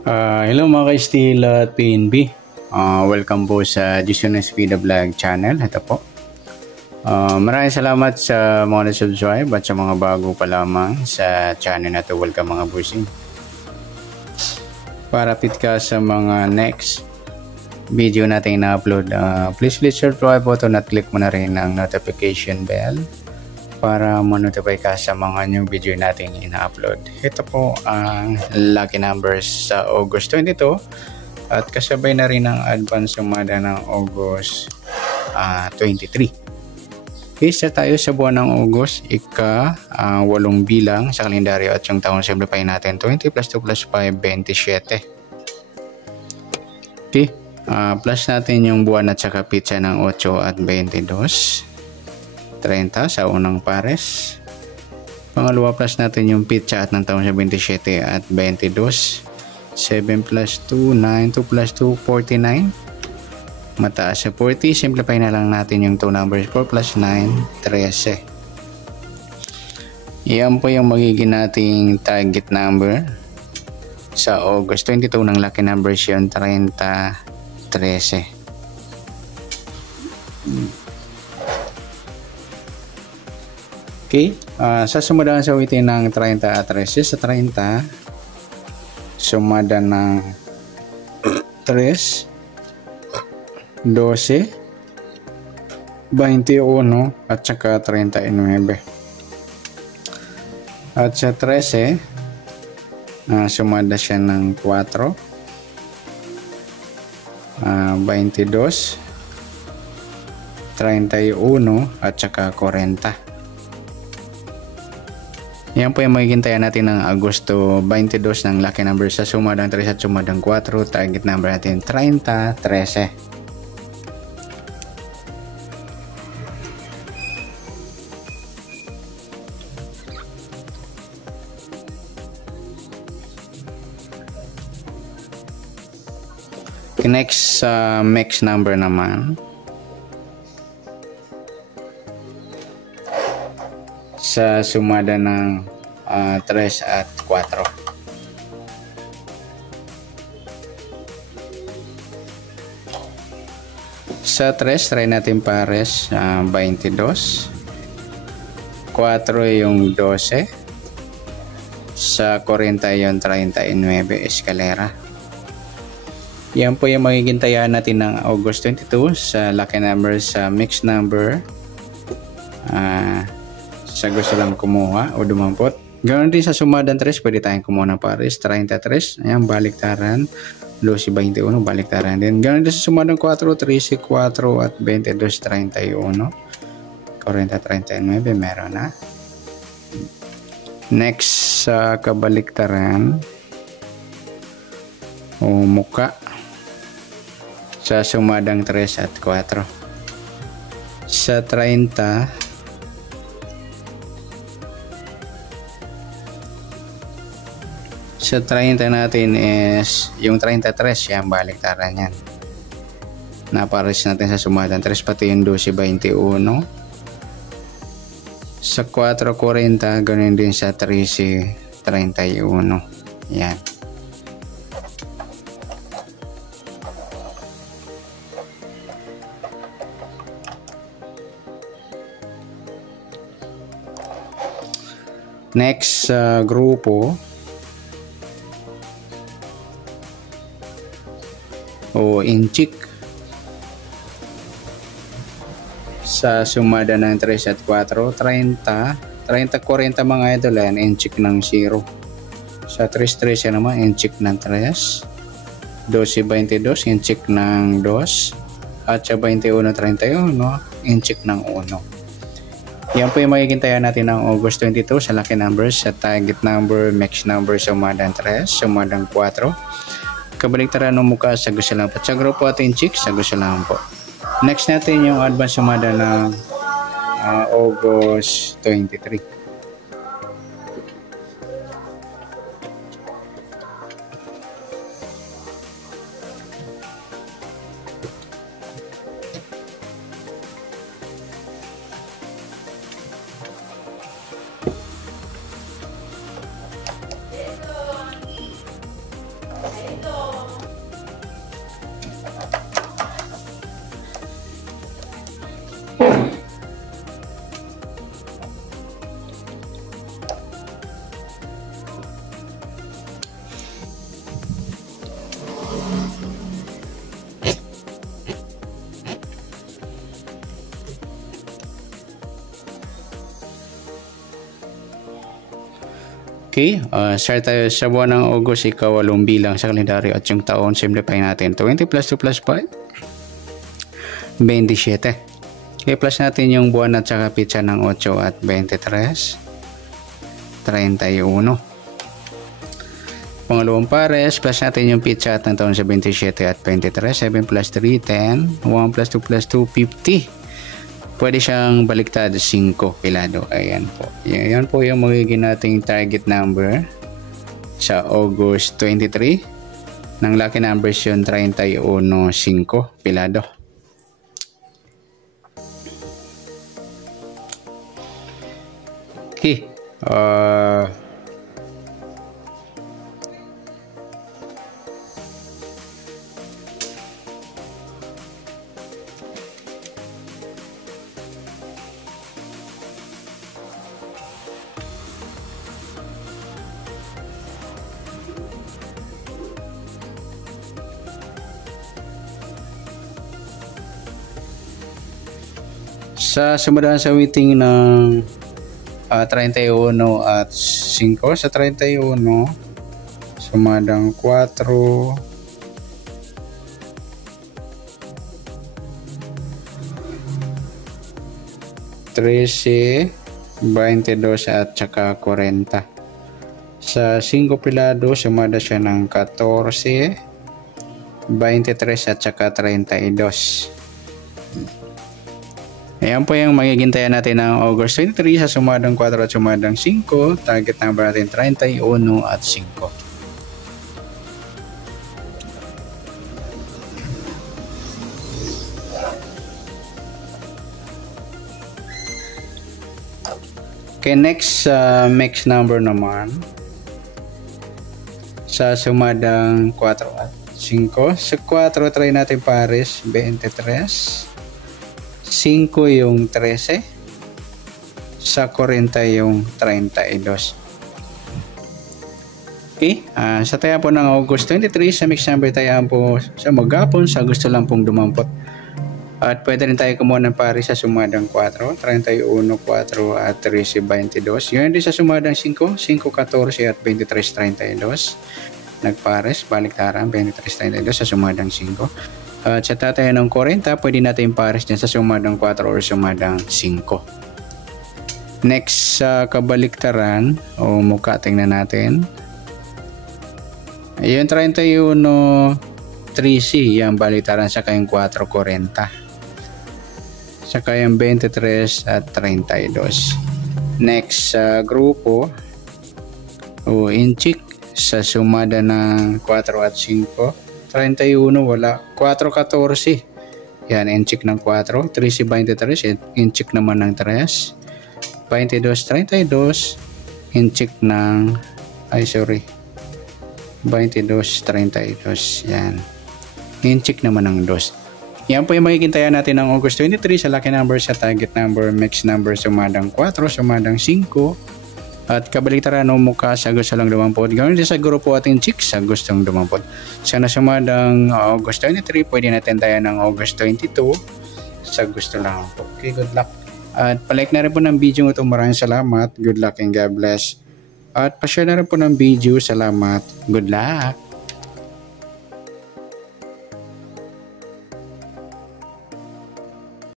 Hello mga ka-Steel at PNB. Welcome po sa Jason SP The Vlog channel. Ito po. Maraming salamat sa mga na-subscribe at sa mga bago pa lamang sa channel na to. Welcome mga busing. Para fit ka sa mga next video natin na-upload, please click subscribe button at click mo na rin ang notification bell para ma-notify ka sa mga new video natin ina-upload. Ito po ang lucky numbers sa August 22 at kasabay na rin ang advance sumada ng August 23. Isa tayo sa buwan ng August, ika-8 bilang sa kalendaryo at yung taon simplify natin 20 plus 2 plus 5, 27. Okay, plus natin yung buwan at saka pizza ng 8 at 22. 30 sa unang pares. Pangalawa plus natin yung pizza at ng taon sa 27 at 22. 7 plus 2, 9. 2 plus 2, 49. Mataas sa 40. Simplify na lang natin yung 2 numbers. 4 plus 9, 13. Yan po yung magiging nating target number sa August 22 ng lucky numbers yun, 30, 13. Okay, sa sumadahan sa witin ng 30 at 13, sa 30, sumada ng 3, 12, 21 at saka 39. At sa 13, sumada siya ng 4, 22, 31 at saka 40. Yan po yung maghihintayan natin ng Agosto 22 ng lucky number sa sumadang 3 at sumadang 4. Target number natin 30, 13. Next sa mix number naman. Sa sumada ng 3 at 4. Sa 3, try natin pares 22. 4 yung 12. Sa 40 yung 39 eskalera. Yan po yung magiging tayaan natin ng August 22 sa lucky number sa mixed number. Sa gusto lang kumuha o dumampot. Ganoon din sa sumadan 3, pwede tayong kumuha ng pares 33. Ayan, baliktaran. Lucy 21, baliktaran din. Ganoon din sa sumadan 4, 13, 4 at 22, 31. 40, 39, meron na. Next sa kabaliktaran o muka sa sumadang 3 at 4. Sa 30, sa 30 natin is yung 33, yan baliktaran yan. Napares natin sa sumadang 3 pati yung 12, 21. Sa 4, 40, ganun din sa 13, 31. Yan. Next grupo o inchik sa sumada ng 3 at 4, 30, 40 mga idol yan, inchik ng 0. Sa 3, 13 naman, inchik ng 3, 12, 22, inchik ng 2, at sa 21, 31, inchik ng 1. Yan po yung magiging tayan natin ng August 22 sa lucky numbers sa target number, mix number, sumadang 3, sumadang 4. Kabaliktaran ng mukha sa gusto lang po. Sa grupo ating chicks, sa gusto lang po. Next natin yung advance sumada ng August 23. Okay, start tayo sa buwan ng August, ika-8 bilang sa kalendaryo at yung taon, simplify natin. 20 plus 2 plus 5, 27. Okay, plus natin yung buwan at saka pitsa ng 8 at 23, 31. Pangalawang pares, plus natin yung pitsa at ng taon sa 27 at 23, 7 plus 3, 10, 1 plus 2 plus 2, 50. Pwede siyang baliktad 5 pilado. Ayan po. Yan po yung magiging nating target number sa August 23. Ng lucky numbers yun 31, 5 pilado. Okay. Sa sumunod sa waiting ng 31 at 5, sa 31 sumadang 4, 13, 22 at saka 40. Sa 5 pilado sumada siya ng 14, 23 at saka 32. Ayan po yung magiging tayo natin ng August 23 sa sumadang 4 at sumadang 5. Target number natin 31 at 5. Okay, next mix number naman. Sa sumadang 4 at 5. Sa 4 try natin pares 23. 5 yung 13, sa 40 yung 32. Okay, sa taya po ng August 23, sa mix number tayaan po sa maghapon, sa gusto lang pong dumampot. At pwede rin tayo kumuha ng pari sa sumadang 4, 31, 4 at 13, 22. Yun din sa sumadang 5, 5, 14 at 23, 32. Nagpares, baliktaran, 23, 32 sa sumadang 5. At sa tataya ng 40, pwede natin pares dyan sa sumadang 4 or sumadang 5. Next sa kabaliktaran o mukha, tingnan natin. Ayun, 31, 3C, yung baliktaran sa kayong 4, 40. Sa kayong 23 at 32. Next sa grupo o inchik sa sumada ng 4 at 5. 31 wala, 4-14 yan, inchik ng 4, 13-23 inchik naman ng 3, 22-32 inchik ng 22-32 yan, inchik naman ng 2. Yan po yung magiging taya natin ng August 23 sa lucky number, sa target number, mix number sumadang 4, sumadang 5 at kabaliktaran o mukha sa gusto lang dumampot. Ganoon din sa grupo ating chicks sa gustong dumampot. Sana sumadang August 23, pwede natin tayo ng August 22 sa gusto lang po. Okay, good luck. At palike na rin po ng video ito. Maraming salamat. Good luck and God bless. At pa-share na rin po ng video. Salamat. Good luck.